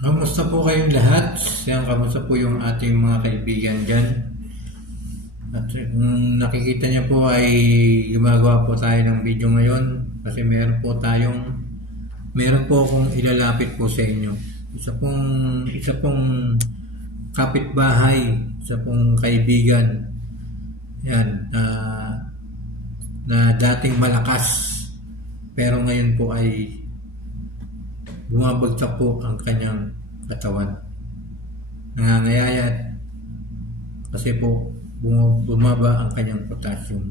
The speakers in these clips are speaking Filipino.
Kamusta po kayong lahat? Yan, kamusta po yung ating mga kaibigan dyan? At nakikita niyo po ay gumagawa po tayo ng video ngayon kasi meron po akong ilalapit po sa inyo. Isa pong kapitbahay, isa pong kaibigan. Yan, na dating malakas pero ngayon po ay bumabagsak po ang kanyang katawan. Nangangayayat kasi po bumaba ang kanyang potassium.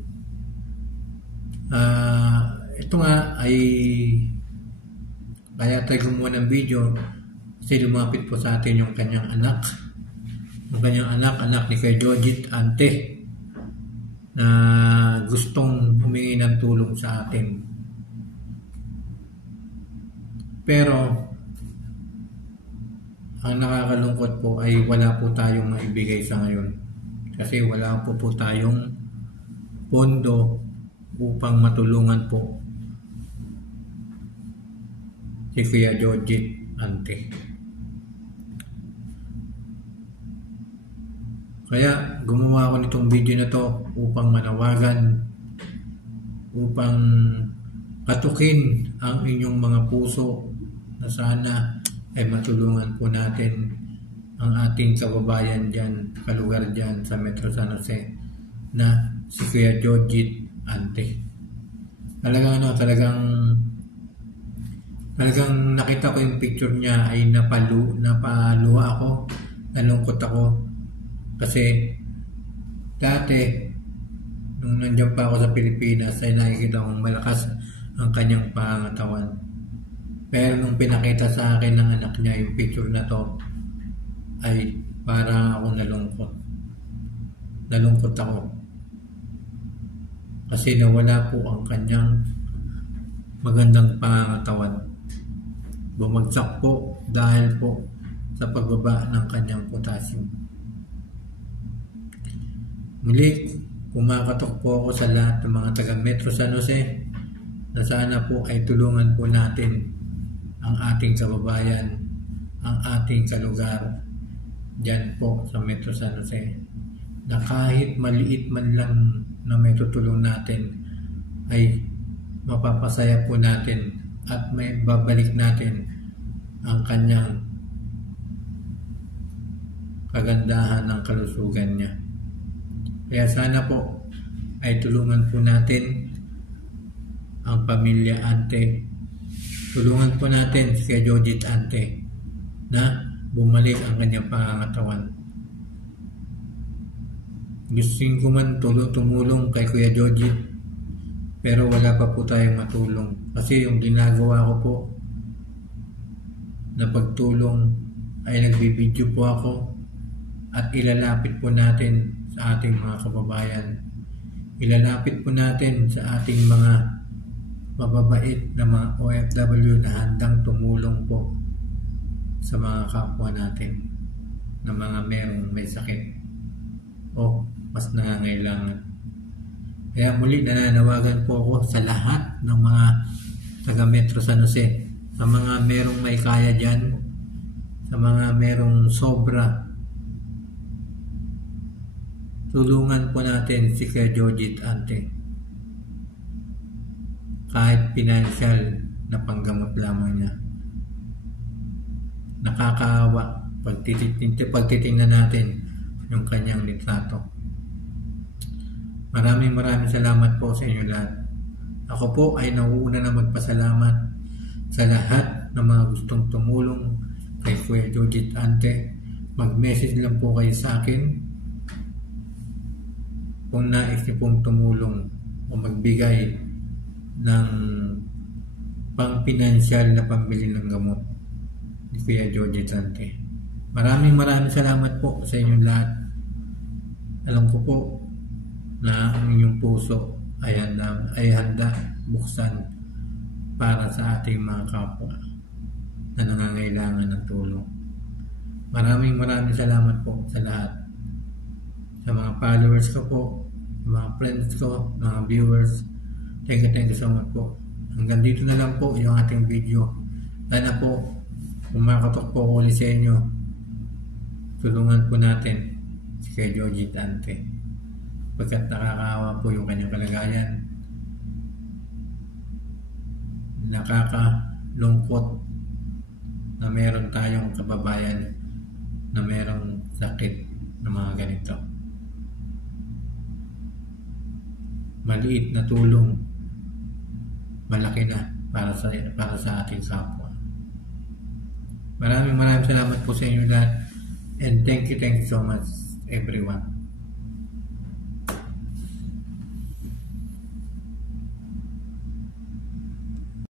Ito nga ay kaya tayo gumawa ng video kasi lumapit po sa atin yung kanyang anak. Yung kanyang anak ni kay Jojit Ante na gustong humingi ng tulong sa atin. Pero ang nakakalungkot po ay wala po tayong maibigay sa ngayon kasi wala po tayong pondo upang matulungan po si Kuya Jojit Ante. Kaya gumawa ako nitong video na to upang manawagan, upang katukin ang inyong mga puso na sana ay matulungan po natin ang ating kababayan dyan, kalugar dyan sa Metro San Jose na si Kuya Jojit Ante. Talagang nakita ko yung picture niya ay napaluha ako, nalungkot ako kasi dati nung nandiyan pa ako sa Pilipinas ay nakikita kong malakas ang kanyang pangangatawan. Pero nung pinakita sa akin ng anak niya yung picture na to ay para ako nalungkot. Nalungkot ako. Kasi nawala po ang kanyang magandang pangangatawan. Bumagsak po dahil po sa pagbaba ng kanyang potassium. Muli, kumakatok po ako sa lahat ng mga taga Metro San Jose na sana po ay tulungan po natin ang ating kababayan, ang ating kalugar dyan po sa Metro San Jose na kahit maliit man lang na may tutulong natin ay mapapasaya po natin at may babalik natin ang kanyang kagandahan ng kalusugan niya. Kaya sana po ay tulungan po natin ang pamilya Ante. Tulungan po natin si Kuya Jojit Ante na bumalik ang kanyang pangangatawan. Gusto ko man tumulong kay Kuya Jojit pero wala pa po tayong matulong kasi yung ginagawa ko po na pagtulong ay nagbibideo po ako at ilalapit po natin sa ating mga kababayan. Ilalapit po natin sa ating mga mababait na mga OFW na handang tumulong po sa mga kapwa natin na mga may sakit o mas nangangailangan. Kaya muli nananawagan po ako sa lahat ng mga taga Metro San Jose, sa mga merong may kaya dyan, sa mga merong sobra, tulungan po natin si Kuya Jojit Ante. Kahit financial na panggamot lamang niya. Nakakaawa pagtitingnan natin yung kanyang litrato. Maraming salamat po sa inyo lahat. Ako po ay nauuna na magpasalamat sa lahat ng mga gustong tumulong kay Kuya Jojit Ante. Mag-message lang po kayo sa akin kung nais niyo pong tumulong o magbigay ng pang-pinansyal na pambili ng gamot ni Kuya Jojit Ante. Maraming salamat po sa inyong lahat. Alam ko po na ang inyong puso ay handa buksan para sa ating mga kapwa na nangangailangan ng tulong. Maraming salamat po sa lahat. Sa mga followers ko po, mga friends ko, mga viewers, thank you so much po. Hanggang dito na lang po yung ating video. Sana po kumakatok po ko ulit sa inyo, tulungan po natin si kay Joji Dante pagkat nakakaawa po yung kanyang kalagayan. Nakakalungkot na meron tayong kababayan na merong sakit na mga ganito. Maliit na tulong, malaki na para sa ating kapwa. Maraming salamat po sa inyo lahat, and thank you so much everyone.